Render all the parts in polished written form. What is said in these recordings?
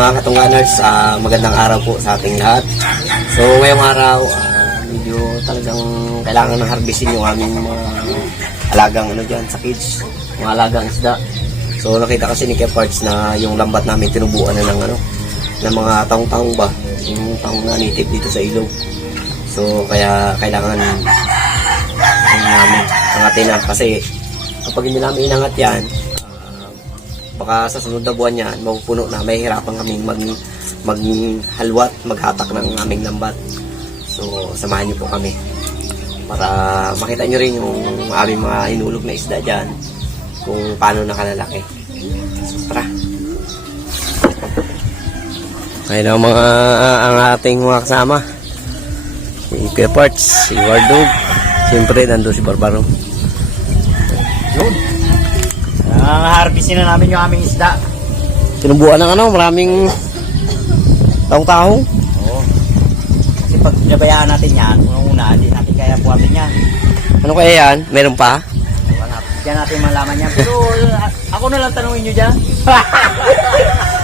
mga katunganers, magandang araw po sa ating lahat. So ngayong araw, medyo talagang kailangan ng harvestin yung aming mga alagang sa cage, mga alagang isda. So nakita kasi ni Keparts na yung lambat namin tinubuan na ng mga taong-taong ba, yung taong na native dito sa ilog. So kaya kailangan namin angatin na, kasi kapag hindi namin inangat yan, baka sa sunod na buwan yan, mapupuno na, may hirapan kaming maghalwat, maghatak ng aming lambat. So, samahan niyo po kami para makita niyo rin yung aming mga inulog na isda dyan, kung paano nakalalaki. So, tara. Ayun ang ating mga kasama. Si Keparts, si Wardog, siyempre nandun si Barbaro. Yun. Harvestin na namin yung aming isda. Tinubuan ng maraming taong-taong. Oo. Kasi pag nabayaan natin yan, unang-una, hindi natin kaya buhatin yan. Ano kaya yan? Meron pa? Wala. Diyan natin malaman yan. Pero ako na lang tanungin nyo dyan.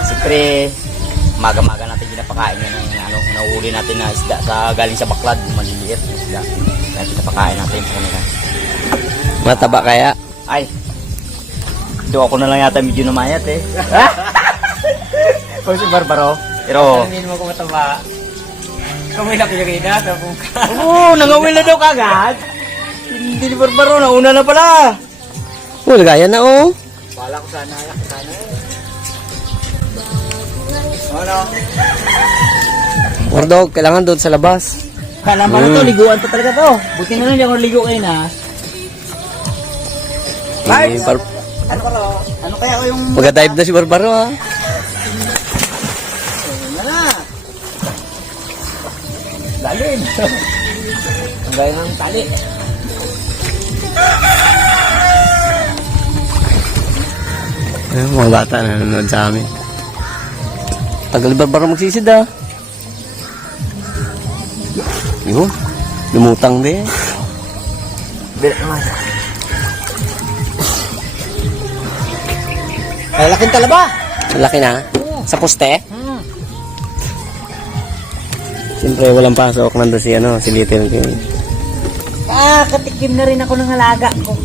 Siyempre, maga-maga natin ginapakain yan ng nauuli natin na isda galing sa baklad, maliliit na isda. Kaya pinapakain natin sa kanila. Mataba kaya? Ay, do ako na lang yata medyo namayat eh. Kung si Barbaro. Pero hindi mo ko mataba. Kung may napilagay na, tapong ka. Oo, nangawil na daw kagad. Hindi ni Barbaro, nauna na pala. Gaya na Bala ko sana, Ano? Wardog, kailangan doon sa labas. Kala mo to, liguan pa talaga to. Buti na lang di ako ligo kayo na. Ano kaya yung... Pagka-dive na si Barbaro Ano na? Lalim. Ang gaya ng tali. Mga bata na nanonood sa amin. Tagal ni Barbaro magsisid Yun, lumutang din. Bilat naman. Ay, laking talaba. Laki na. Sa poste. Siyempre walang pasok, nandun si Little King. Katikim na rin ako ng alaga ko.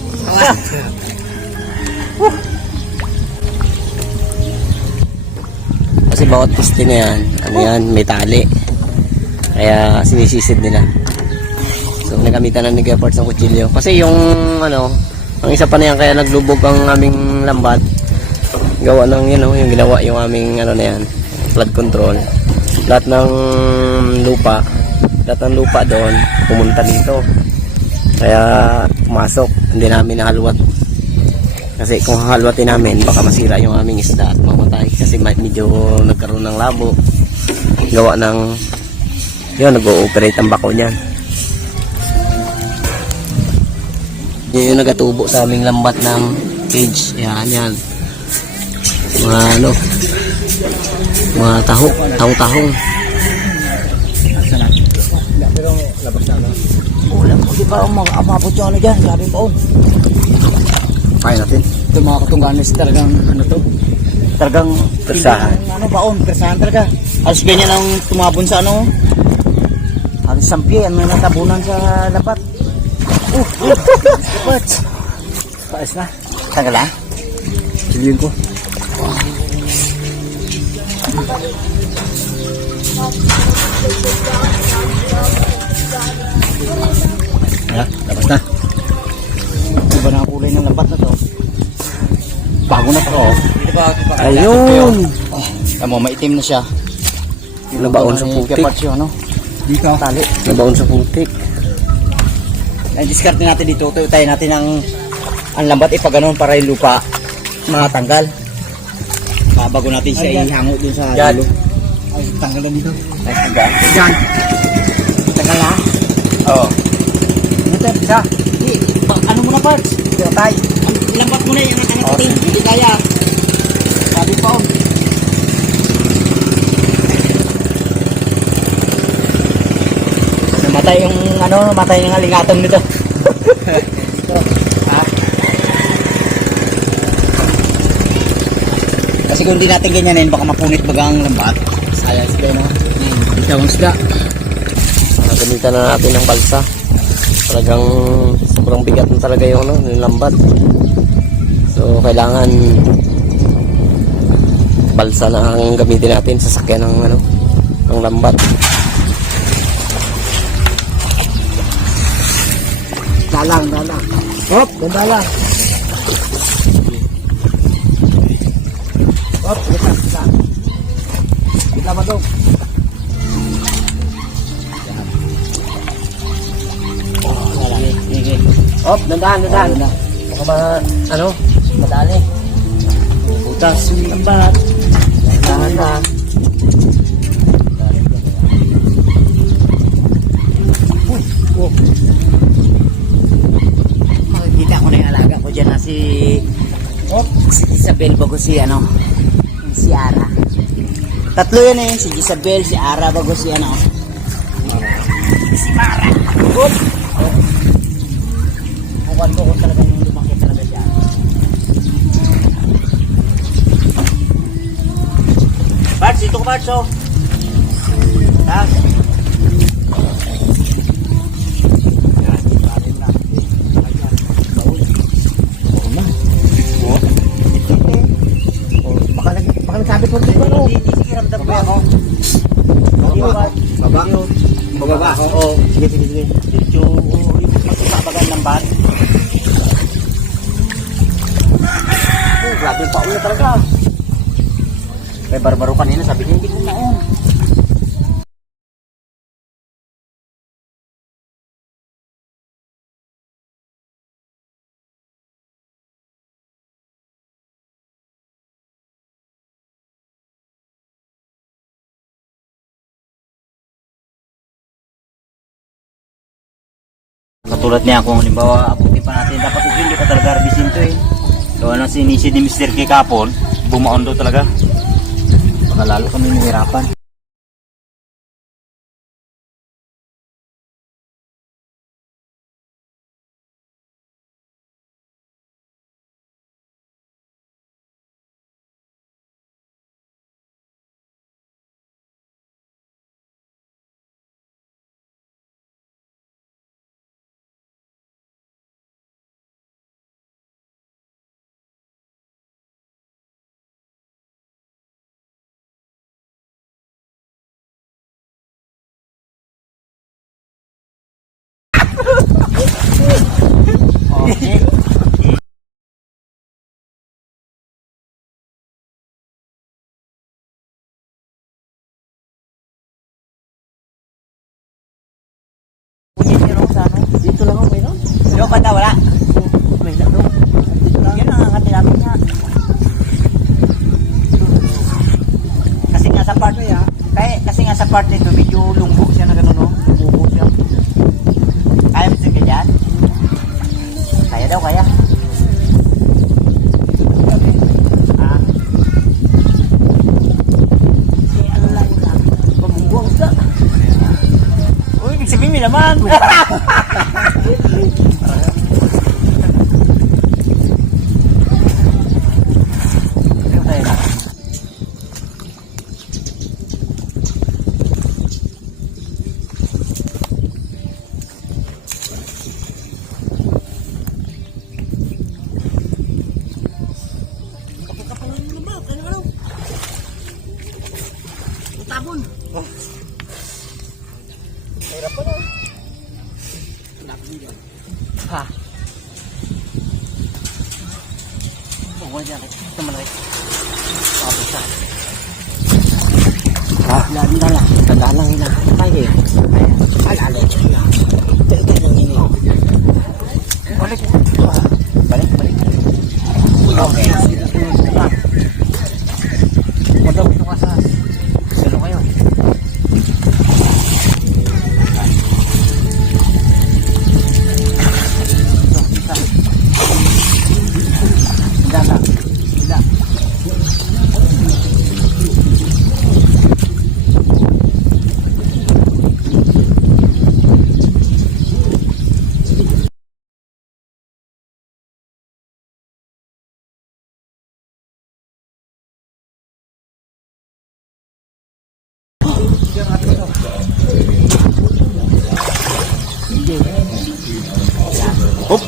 Kasi bawat poste na yan, may tali. Kaya sinisisid nila. So nagamitan na ni Keparts ng kutsilyo. Kasi yung ang isa pa na yan, kaya naglubog ang aming lambat. Gawa ng yung ginawa yung aming na yan, flood control. Lahat ng lupa doon pumunta dito. Kaya pumasok, hindi namin nahalwat. Kasi kung hahalwatin namin, baka masira yung aming isda at mamatay. Kasi medyo nagkaroon ng labo. Gawa ng nag-ooperate ang bako niyan. Yun yung nagatubo sa aming lambat ng cage. Yan. Mga tahong. Pero labas na wala mo, di ba umabot yung dyan, sabi baon. Kaya natin. Ito mga katungganis talagang talagang Persahan. Baon, persahan talaga. Alas ganyan ang tumabon sa alas sampi, natabunan sa dapat. Dapat. Paas na. Tanggal ha? Silyin ko. Labas na. Iba na ang kulay ng lambat na to. Bago na to. Ayun. Tama, maitim na siya. Nabaon sa putik. Dito. Tali. Nabaon sa putik. Discard natin dito. Tayo natin ang lambat ipaganon para yung lupa matanggal. Bago natin siya ihango dun sa dulo. Ay, tanggal na dito. Ay, tanggal. Diyan. Tanggal na? Oo. Ito, isa. Ano muna parts? Tay. Lambat muna yung natin. Hindi kaya. Sabi pa Namatay yung namatay yung aligatong nito. Ha? Kasi kung hindi natin ganyanin, baka mapunit baga ang lambat. Sayang sila, no? Ito ang isda. Gamitan na natin ng balsa. Talagang sobrang bigat na talaga yung, ano, yung lambat. So, kailangan balsa na ang gamitin natin sa sakyan ng, ano, ng lambat. Dalang. Hop, ganda lang. Hop, kita. Kita ba dong? Hop, dandahan. Baka ano, madali. Butas yung lambat. Dandahan na. Makikita ko na yung alaga ko dyan na si Isabel bago si si Ara. Tatlo yan eh, si Isabel, si Ara bago si si Mara. Bukan ko talaga yung lumaki talaga siya. Barts, ito ko Barts oh. Taas. Baka nagsabit mo ito, ano? Sige, ramdam ko ako. Bababa ako? Oo. Sige. Medyo, magpapabagan ng bat. Grabe pa ulo talaga. Kay Barbaro kanina, sabi niya, hindi ko naon. Katulad niya kung halimbawa abuti pa natin dapat ito hindi pa talaga harbisin to eh. Gawa ng sinisi ni Mr. K kapon, bumaon daw talaga. Baka lalo kami mahirapan. Okay. Dito lang ako, mayroon. Yo, banda wala. May lalo. Yan ang hangati namin niya. Kasi nga sa part kasi nga sa part nito medyo lunggo siya na gano'n, no? Lunggo siya. Kaya mo sige dyan? Kaya daw, kaya. Ah. Si Allah na. Pamungguang ka. Uy, ibig sabihin mo naman. Tabon. Hirap pa na. Ha. Oo, dyan. Ito man rin. Tapos siya. Ah, dala. Dala ina. Ay, alala. Ito lang ini. Balik. Balik. Okay. Madam ito ka sa salo kayo. Dala. Hop.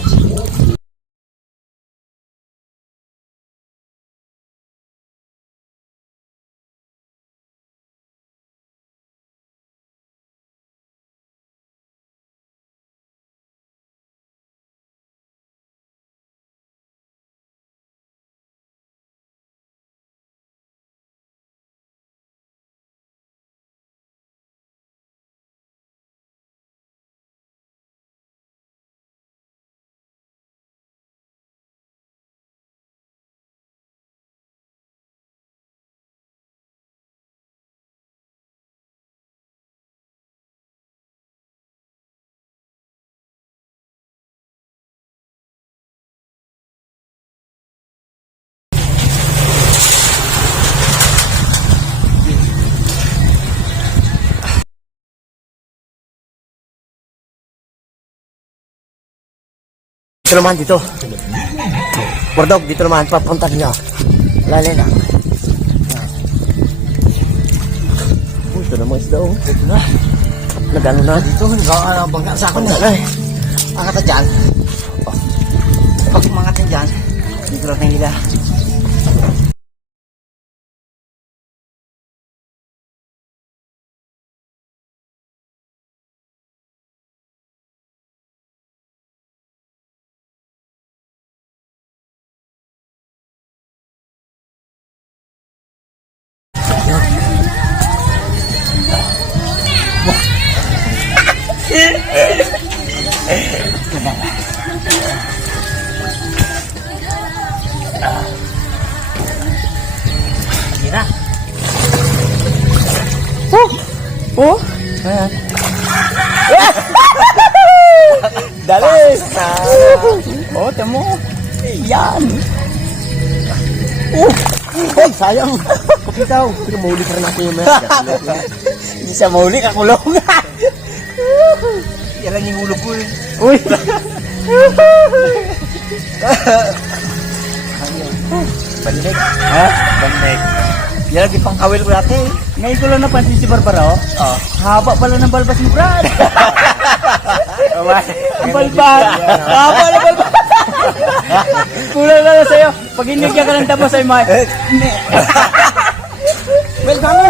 Dito naman, dito. Bordog, dito naman, papunta niya. Lali na. Ito naman isda, oh. Ito na. Nagano na. Dito, bangga sa akin. Angat na dyan. Pag umangat na dyan, dito lang nila. Tira. Oh! Oh! Ayan. Dali! Oh, tamo. Yan! Ay, sayang! Kapitaw! Pero mahuli pa rin ako yung mga. Hindi siya mahuli, kakulong. Yan lang yung ulo ko eh. Uy! Bandig. Ha? Bandig. Yan lagi pang kawil ko dati. Ngayon ko lang napansin si Barbara, oh. Oh. Haba pala ng balbas ni Brad. Ang balbas. Haba ng balbas. Kulang na lang sa'yo. Pag hinigyan ka ng tapos ay may... Bel, bango!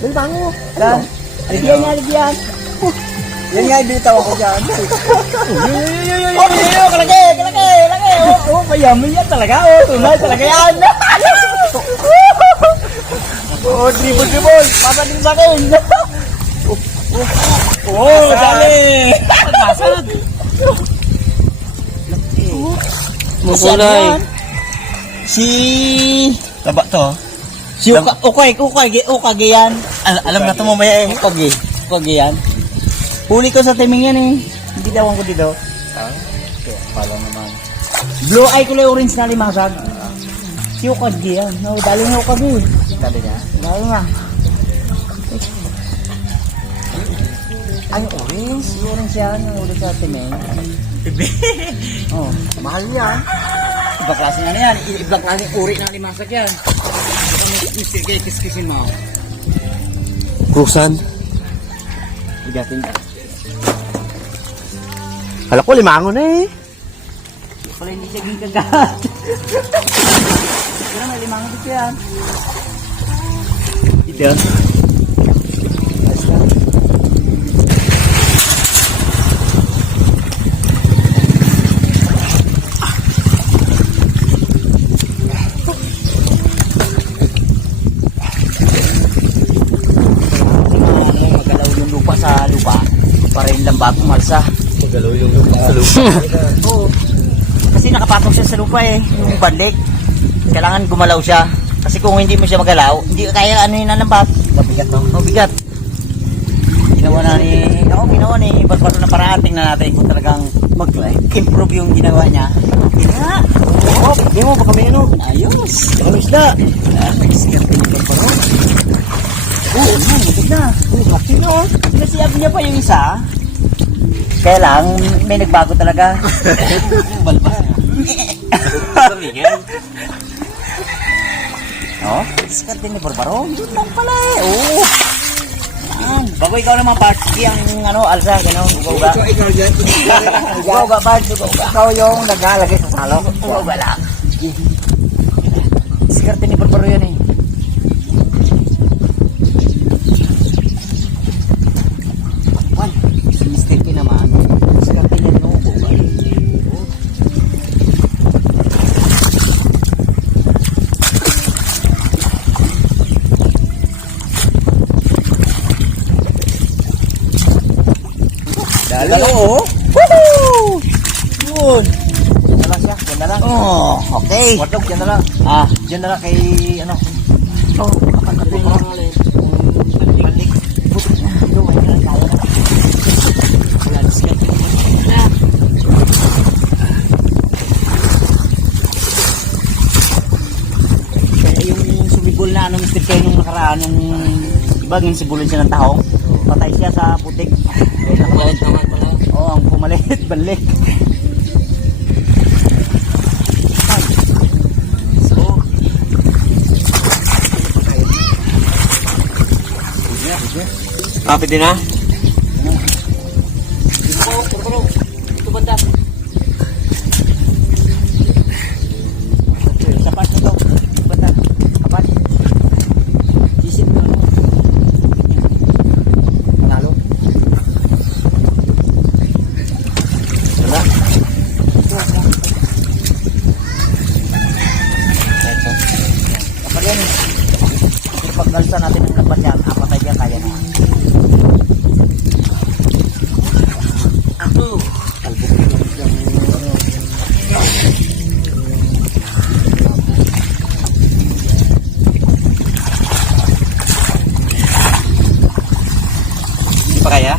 Bel, bango! Yan. Aligyan niya, aligyan. Yan nga, ibitaw ako dyan. Kalagay! Oh, mayaman yan talaga. Oh, tunay talaga yan. Oh, dribble. Pasanin sa akin. Oh, dali. Masad. Makulay. Si... Taba to. Si Ukage yan. Alam na ito mamaya eh. Ukage yan. Huli ko sa timing yan eh. Hindi dawan ko dito. Okay, pala naman. Blue eye kulay orange na limasag. Si Ukage yan. No, dali na Ukage. Dali niya. Dali nga. Ay, orange. Si orange yan. Ang huli sa timing. Oh. Mahal yan. Iba klase nga na yan. Ibang klase uri ng limasag yan. Mr. Gay, kiskisin mo. Krusan. Bigatin ka. Kala ko limango na eh. Pala hindi siya ging kagat. Pero may limango dito yan. Ito. Magalaw yung lupa sa lupa para yung lambat umalsa. Magalaw yung lupa sa lupa. Oo. Kasi nakapatong siya sa lupa eh, yung bandik. Kailangan gumalaw siya. Kasi kung hindi mo siya magalaw, hindi kaya ano yung nalambat. Mabigat no? Mabigat. Ginawa ni Barbaro na paraan. Tingnan natin kung talagang mag-improve yung ginawa niya. Tingnan. Oh, hindi mo baka may ano. Ayos. Ano isda? Nag-skirt ni Barbaro. Oo, mabigat na. Laki na oh. Sinasiyabi niya pa yung isa. Kaya lang, may nagbago talaga. Balbas na. Tumingin. Oh, skirt ni Barbaro. Yun lang pala eh. Oo. naman. Bago ikaw naman parts, ang ano, alsa, gano'n, uga-uga. Ikaw dyan. Uga-uga parts, uga-uga. Ikaw yung naglalagay sa salo. Uga-uga lang. Diskarte ni Barbaro yan eh. Wan, si mistake naman. Diskarte niya no, uga. Dali, oo. Woohoo! Yun. Diyan na lang siya, diyan na lang. Oh, okay. Watog, diyan na lang. Diyan na lang kay, ano. Oh, kapag-kapag mo. Balik. Putik na. Yung, ay, tayo na. Wala, discount. Kaya yung sumigol na, ano, Mr. Kay, nung nakaraan, nung, iba, yung sibulan siya ng tahong. Patay siya sa putik. Nakabalit naman pala. Oo, ang pumalit, balik. So, Kapit din na? ito banda. Sapat na to. Ito banda. Sapat. Sisip na. Panalo. Wala. Ito. Kapag yan. Paggalsa natin ang lapat yan, apat ay yan kaya na. Ako. Hindi pa kaya?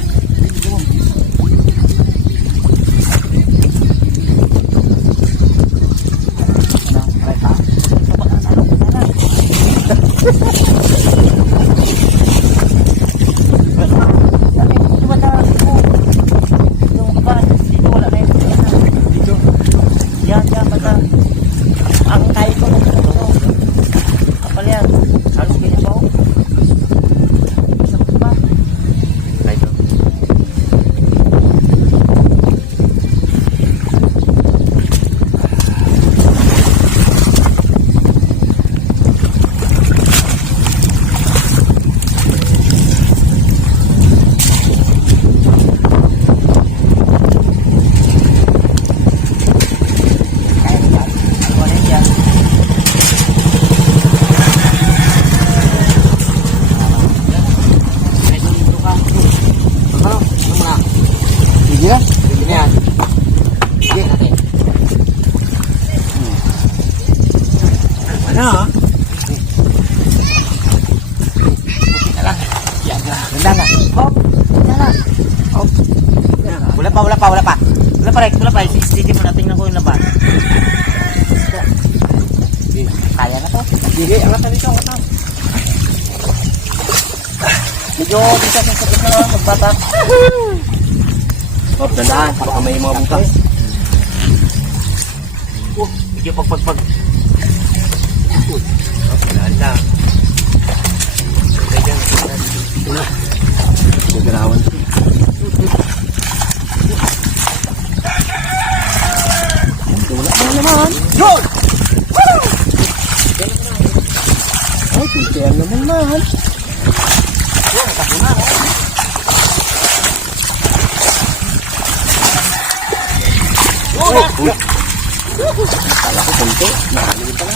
Ano? Ganda na. Hop. Ganda na. Hop. Wala pa. Wala pa. Sige mo na, tingnan ko yung laban. Kaya na to. Sige, angat na dito, angat na. Medyo dito sa sakit na lang, magbata. Hop, dandaan. Baka may mga butas. Medyo pag. Wala na. Sigarawan. Wala na naman. Yun! Ay, kuntian naman man. Kala ko kunti. Marami pala.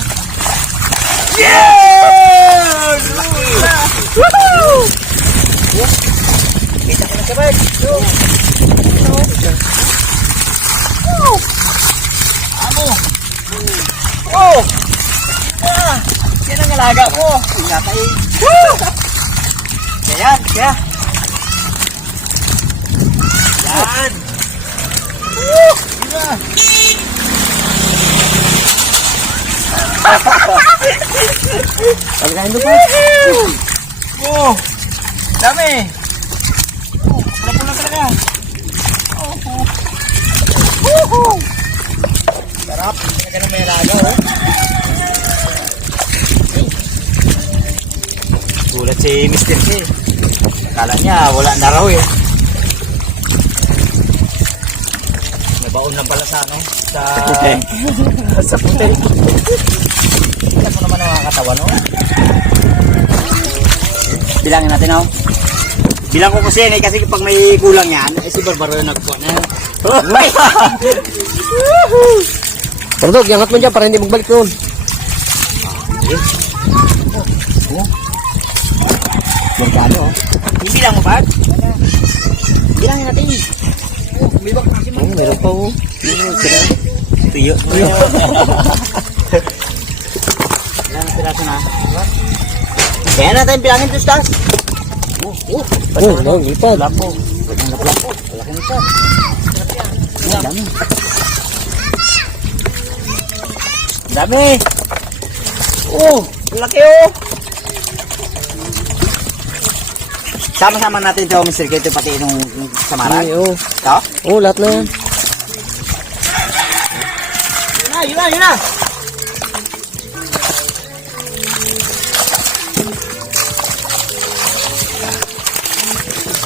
Yeah! Woohoo! Kita ko na sa bird. Amo. Oh! Yan ang alaga ko. Ingatan. Woo! Yan. Yan. Woo! Diba? Pagkain doon pa. Oh! Dami! Oh, pula-pula talaga. Oh. Sarap. Talaga na may alaga, oh. Gulat si Mr. K. Kala niya, wala na raw eh. May baon na pala sa ano? Sa... sa puti. Ito mo naman ang mga katawan, no? Bilangin natin, no? Bilang ko kasi yan eh, kasi pag may kulang yan, eh si Barbaro na nagkuha na yan. Pardog, iangat mo dyan para hindi magbalik doon. Merkado, oh. Bilang mo, Bart? Bilangin natin. May bak kasi mo. Meron pa oh. Tuyo. Ilan ang piraso na? Kaya natin bilangin ito, Stas. Oh, lipad. Lapo. Lapo. Malaki nito. Dami. Dami. Oh, laki oh. Sama-sama natin ito, Mr. Kito, pati itong samaran. Ay, oh. Ito? Oh, lahat na yan. Yun na.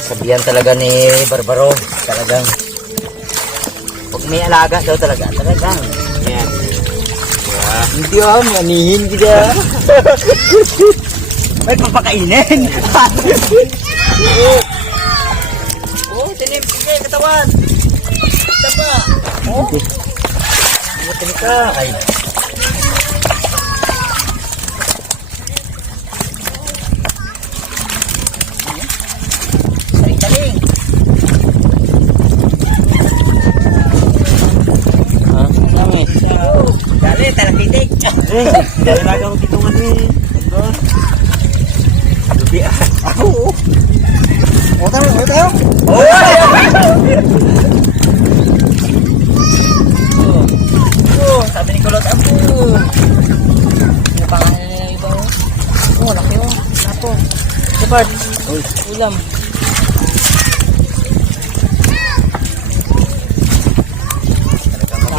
Sabihan talaga ni Barbaro, talagang pag may alaga daw talagang. Yan. Hindi manihin kita. May papakainin. Tinim, sige, katawan. Tapa. Tinim ka. Ay. Saling-saling. Dami. Dali, talakitik. Dali lang ako dito man eh. Lubi ah. Oo. Tayo. Sabi ni Kulot, apo. Ano pangalan niya iba? Laki oh. Apo. Sabart. Ulam.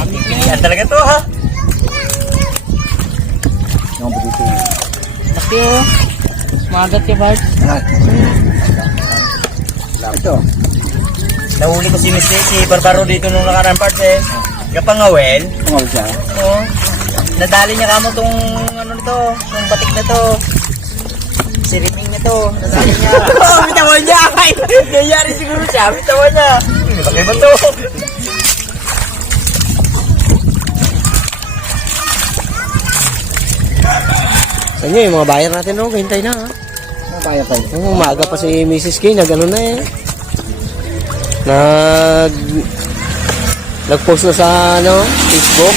Pilihan talaga to ha. Yung buto. Laki oh. Magat ka, Bart. Ito. Nahuli ko si Barbaro dito nung nakaraan part eh. Kapangawel. Pangawel siya? Oo. Nadali niya kamo tong ano nito, tong batik na to. Siriting niya to. Nadali niya. Bitawan niya. Nangyayari siguro siya. Bitawan niya. Laki ba to? Sa inyo, yung mga buyer natin, no? Hintay na, ha? Kaya tayo. Umaga pa si Mrs. K, nag-ano na eh. Nag-post na sa, ano, Facebook.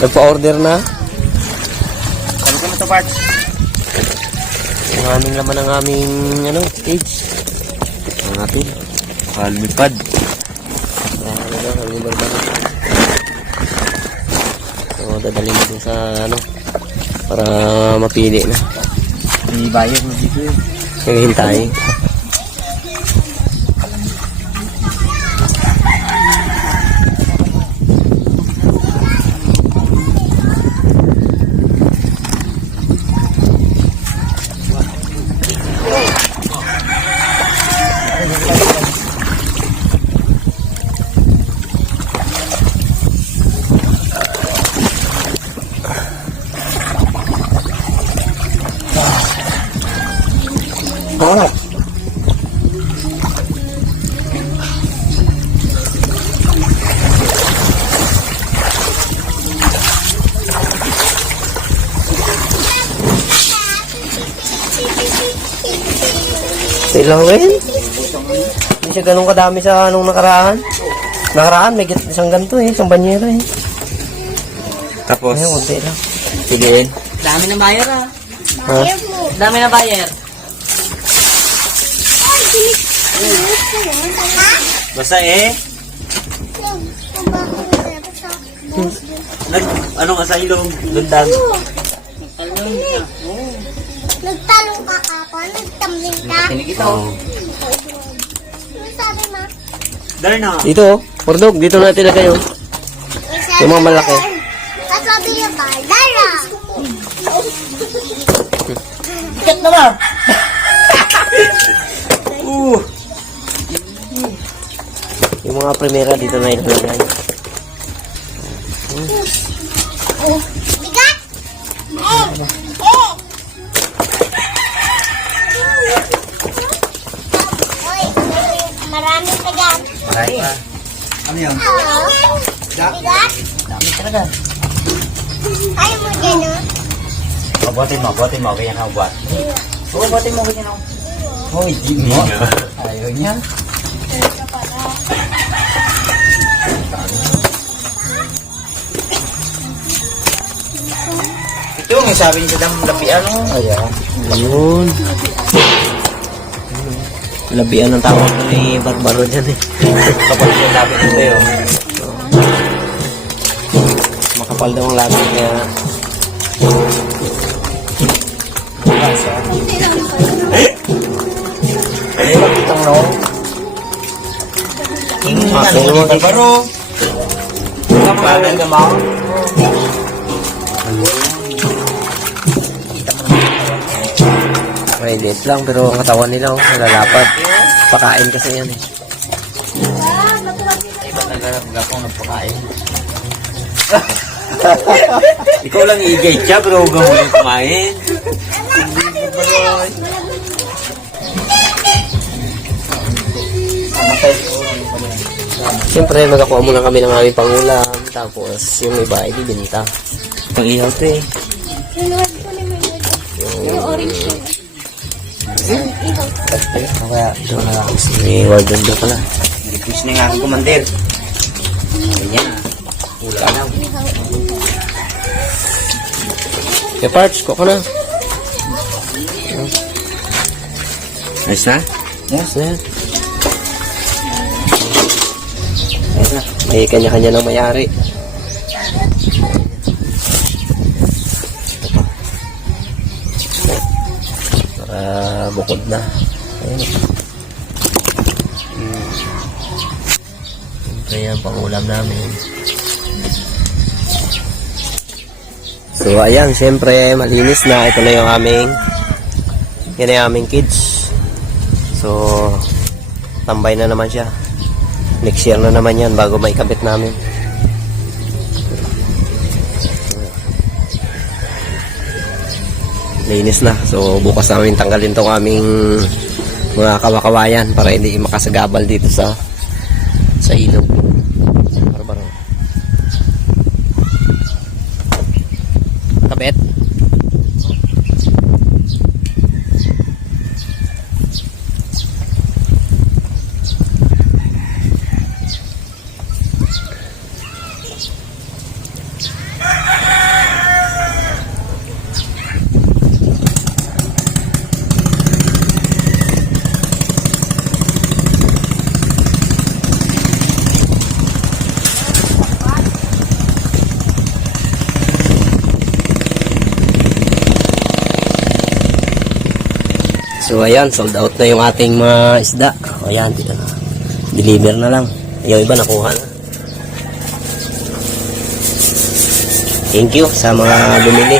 Nagpa-order na. Ano ka na to, Bart? Ang aming laman ng aming, ano, stage. Ang atin. Kalmipad. So, dadali na dun sa, ano, para mapili na. May bayad mo dito yun. Naghihintay. Silawin? Hindi siya ganun kadami sa anong nakaraan. Nakaraan, may isang ganito eh, isang banyera eh. Tapos, Ayun, kunti lang. piliin. Dami ng buyer ah. Ha? Dami ng buyer. Basta eh, ano nga sa ilong, lundag. Nagtalong ka kapon, nagtamling ka. Tinig ito. Ano sabi ma? Darna. Dito oh, Pordog, dito natin na kayo. Yung mga malaki. At sabi niya ba, Dara! Tikat naman. Yung mga primera dito na ilalagay. Bigat! Oy, maraming bigat. Ano yan? Bigat? Dami talaga. Ayaw mo dyan, no? Buhatin mo. Ganyan ka buhat. Oo, buhatin mo. Ganyan ako. Hoy, di mo. Ayaw niya. Ito yung sabi niya sa lapian. Ayan. Ayun. Labian ang tawag ko ni Barbaro dyan eh. Kapag yung labi nito yun. Makapal daw ang labi kaya Ay, lapitang no. King Ah, ano, pero- di baro. Kapag ka mo. may liit lang pero ang katawan nila oh, nalalapad. Pakain kasi yan eh. Iba naganap gapong nagpakain. Ikaw lang i-gate siya, pero huwag mo yung kumain. Siyempre magakuha muna kami ng aming pangulam. Tapos yung iba ay bibinta. Pang ihaw to eh. Kaya ito na si Warden doon pala. Request na nga akong commander. Ganyan na. Ula lang. Kaya parts, kuha ko na. Ayos na? Yes, yes. Ayun na. May kanya-kanya ng mayari. Para bukod na. Ayun. Siyempre yan, pangulam namin. So, ayan, siyempre, malinis na. Ito na yung aming, yan na yung aming kids. So, tambay na naman siya. Next year na naman yan bago may kabit namin. Linis na. So, bukas namin tanggalin tong aming mga kawakawayan para hindi makasagabal dito sa ilog. Barbaro. Kabit. So ayan, sold out na yung ating mga isda. O ayan, dito na. Deliver na lang. Yung iba nakuha na. Thank you sa mga bumili.